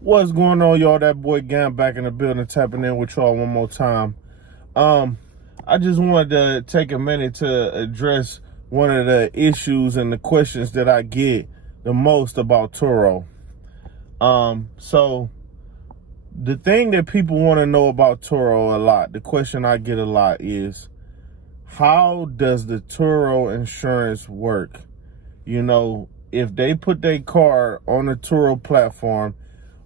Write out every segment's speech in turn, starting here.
What's going on, y'all? That boy Gam back in the building, tapping in with y'all one more time. I just wanted to take a minute to address one of the issues and the questions that I get the most about Turo. So the thing that people want to know about Turo a lot, the question I get a lot is, how does the Turo insurance work? You know, if they put their car on the Turo platform,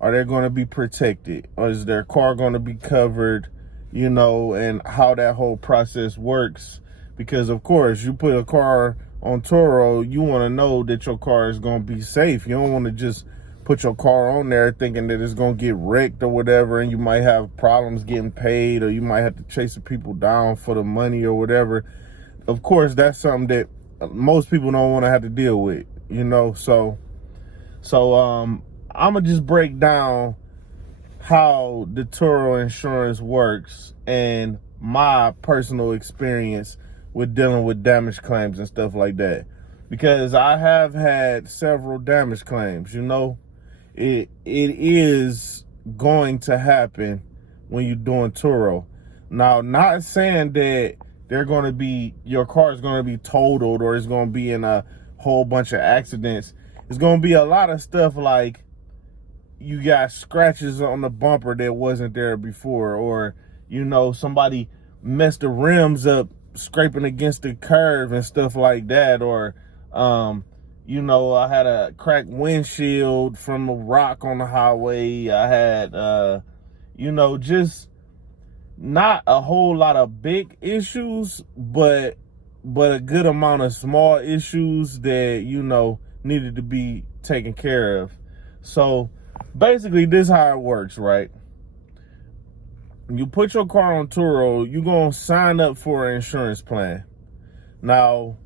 are they going to be protected? Or is their car going to be covered? You know, and how that whole process works. Because, of course, you put a car on Turo, you want to know that your car is going to be safe. You don't want to just put your car on there thinking that it's going to get wrecked or whatever, and you might have problems getting paid, or you might have to chase the people down for the money or whatever. Of course, that's something that most people don't want to have to deal with, you know. So I'm gonna just break down how the Turo insurance works and my personal experience with dealing with damage claims and stuff like that, because I have had several damage claims. You know, it is going to happen when you're doing Turo. Now, not saying that your car is going to be totaled or it's going to be in a whole bunch of accidents. It's going to be a lot of stuff like you got scratches on the bumper that wasn't there before, or, you know, somebody messed the rims up scraping against the curve and stuff like that, or, you know, I had a cracked windshield from a rock on the highway. I had, you know, just not a whole lot of big issues, but a good amount of small issues that, you know, needed to be taken care of. So basically, this is how it works, right? You put your car on Turo, you're going to sign up for an insurance plan. Now,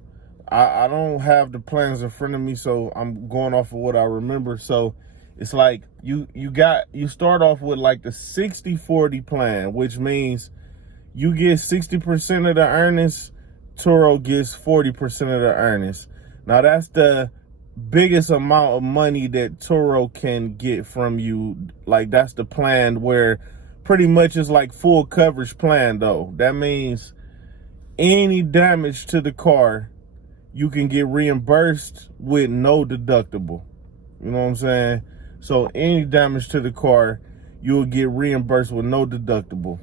I don't have the plans in front of me, so I'm going off of what I remember. So it's like you start off with like the 60-40 plan, which means you get 60% of the earnings, Turo gets 40% of the earnings. Now, that's the biggest amount of money that Turo can get from you. Like, that's the plan where pretty much it's like full coverage plan, though. That means any damage to the car, you can get reimbursed with no deductible. You know what I'm saying? So any damage to the car, you'll get reimbursed with no deductible.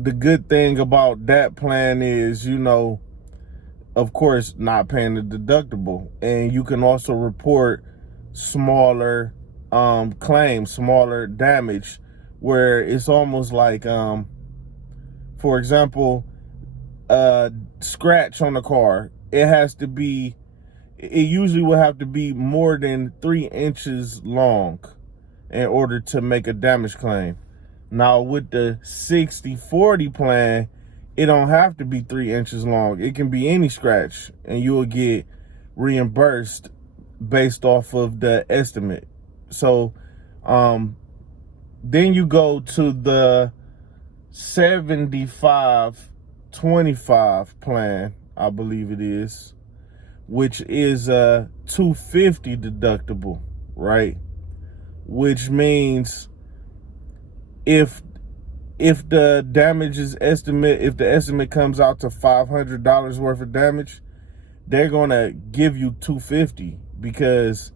The good thing about that plan is, you know, of course, not paying the deductible. And you can also report smaller claims, smaller damage, where it's almost like, for example, scratch on the car. It usually will have to be more than 3 inches long in order to make a damage claim. Now, with the 60-40 plan, it don't have to be 3 inches long. It can be any scratch, and you will get reimbursed based off of the estimate. So then you go to the 75-25 plan, I believe it is, which is a $250 deductible, right? Which means if the estimate comes out to $500 worth of damage, they're gonna give you $250, because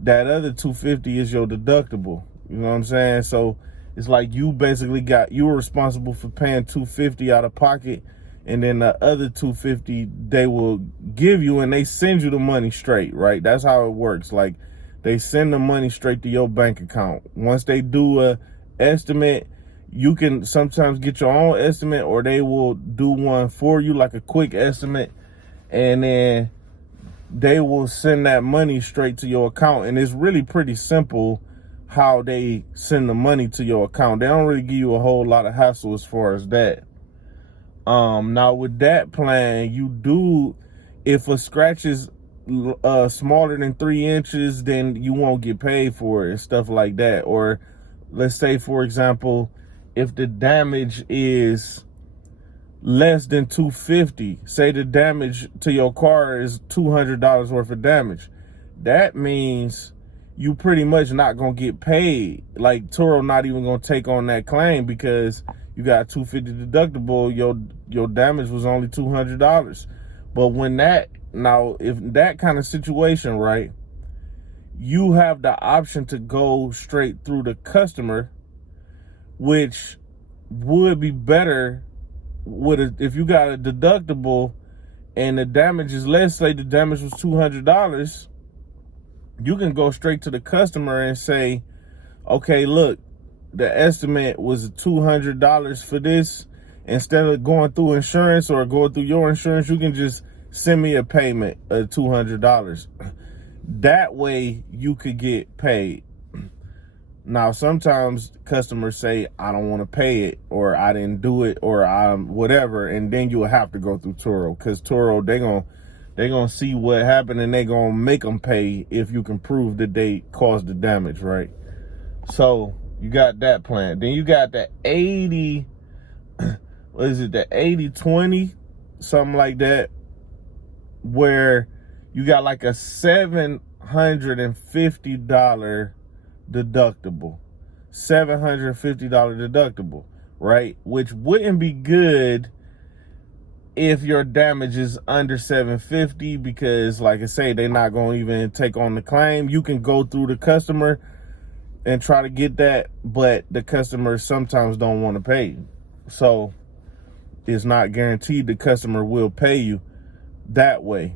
that other $250 is your deductible. You know what I'm saying? So it's like you were responsible for paying $250 out of pocket, and then the other $250 they will give you, and they send you the money straight, right? That's how it works. Like, they send the money straight to your bank account. Once they do a estimate, you can sometimes get your own estimate, or they will do one for you, like a quick estimate, and then they will send that money straight to your account. And it's really pretty simple how they send the money to your account. They don't really give you a whole lot of hassle as far as that. Now, with that plan, if a scratch is smaller than 3 inches, then you won't get paid for it and stuff like that. Or let's say, for example, if the damage is less than $250, say the damage to your car is $200 worth of damage, that means you pretty much not gonna get paid. Like Turo not even gonna take on that claim because you got $250 deductible. Your damage was only $200. But if that kind of situation, right, you have the option to go straight through the customer, which would be better if you got a deductible and the damage is, let's say the damage was $200, you can go straight to the customer and say, okay, look, the estimate was $200 for this. Instead of going through insurance or going through your insurance, you can just send me a payment of $200. That way you could get paid. Now, sometimes customers say, I don't want to pay it, or I didn't do it, or I'm whatever. And then you will have to go through Turo, because Turo, they're going to see what happened and they're going to make them pay if you can prove that they caused the damage, right? So you got that plan. Then you got the 80, what is it? The 80/20, something like that, where you got like a $750 deductible. $750 deductible, right? Which wouldn't be good if your damage is under $750, because like I say, they're not going to even take on the claim. You can go through the customer and try to get that, but the customers sometimes don't want to pay you. So it's not guaranteed the customer will pay you that way.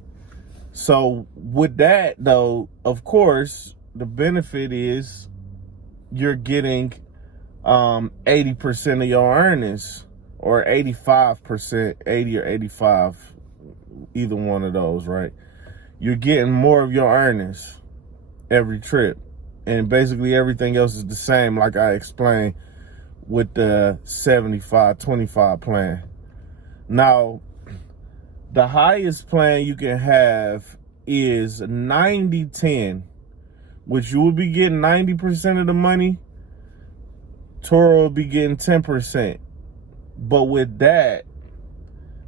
So with that though, of course, the benefit is you're getting 80% of your earnings, or 85%, 80 or 85, either one of those, right? You're getting more of your earnings every trip. And basically everything else is the same, like I explained with the 75/25 plan. Now, the highest plan you can have is 90/10, which you will be getting 90% of the money. Turo will be getting 10%. But with that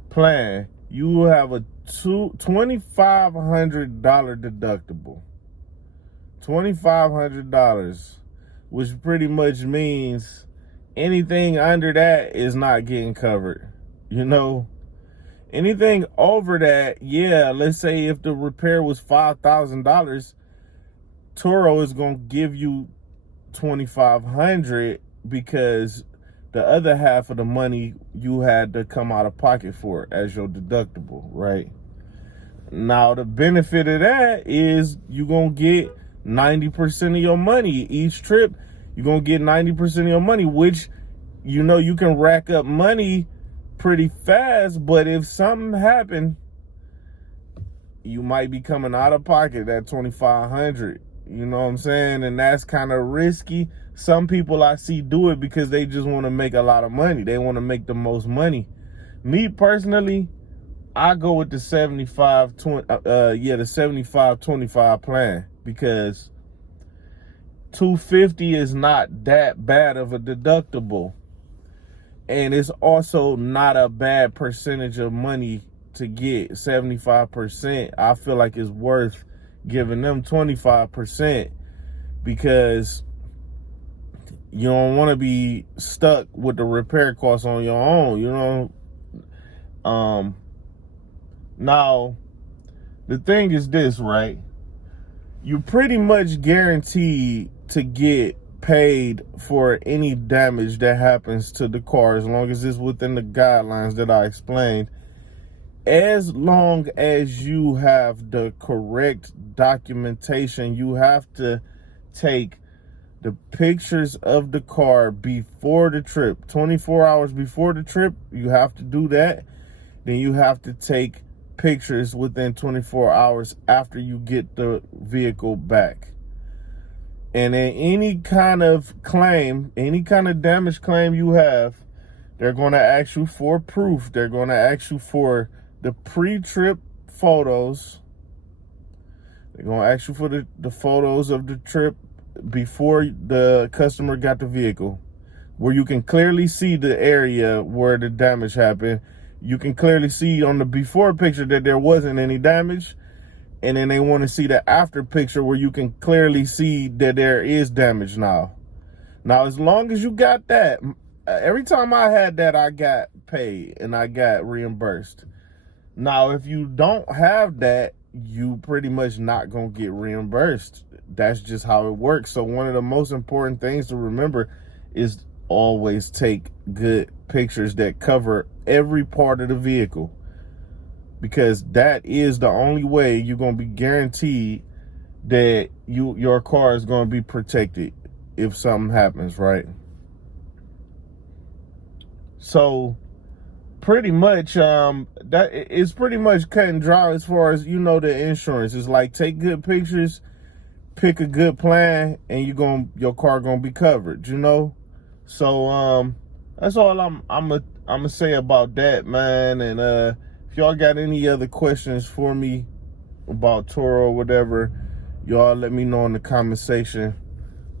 plan, you will have a $2,500 deductible. $2,500, which pretty much means anything under that is not getting covered. You know, anything over that, yeah, let's say if the repair was $5,000, Turo is going to give you $2,500 because the other half of the money you had to come out of pocket for as your deductible, right? Now, the benefit of that is you're going to get 90% of your money each trip. You're going to get 90% of your money, which, you know, you can rack up money pretty fast, but if something happened, you might be coming out of pocket at $2,500. You know what I'm saying? And that's kind of risky. Some people I see do it because they just want to make a lot of money. They want to make the most money. Me personally, I go with the 75/25 plan, because $250 is not that bad of a deductible. And it's also not a bad percentage of money to get. 75%, I feel like it's worth giving them 25, because you don't want to be stuck with the repair costs on your own, you know. Now, the thing is this, right? You're pretty much guaranteed to get paid for any damage that happens to the car, as long as it's within the guidelines that I explained, as long as you have the correct documentation. You have to take the pictures of the car before the trip, 24 hours before the trip. You have to do that. Then you have to take pictures within 24 hours after you get the vehicle back. And then any kind of claim, any kind of damage claim you have, they're going to ask you for proof. They're going to ask you for the pre-trip photos. They're going to ask you for the photos of the trip before the customer got the vehicle, where you can clearly see the area where the damage happened. You can clearly see on the before picture that there wasn't any damage. and then they want to see the after picture where you can clearly see that there is damage now. Now, as long as you got that, every time I had that, I got paid and I got reimbursed. Now, if you don't have that, you pretty much not going to get reimbursed. That's just how it works. So one of the most important things to remember is always take good pictures that cover every part of the vehicle, because that is the only way you're going to be guaranteed that your car is going to be protected if something happens, right? So pretty much that is pretty much cut and dry as far as, you know, the insurance is like, take good pictures, pick a good plan, and your car gonna be covered, you know. So that's all I'm gonna say about that, man. And if y'all got any other questions for me about Turo or whatever, y'all let me know in the comment section.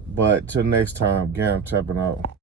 But till next time, again, I'm tapping out.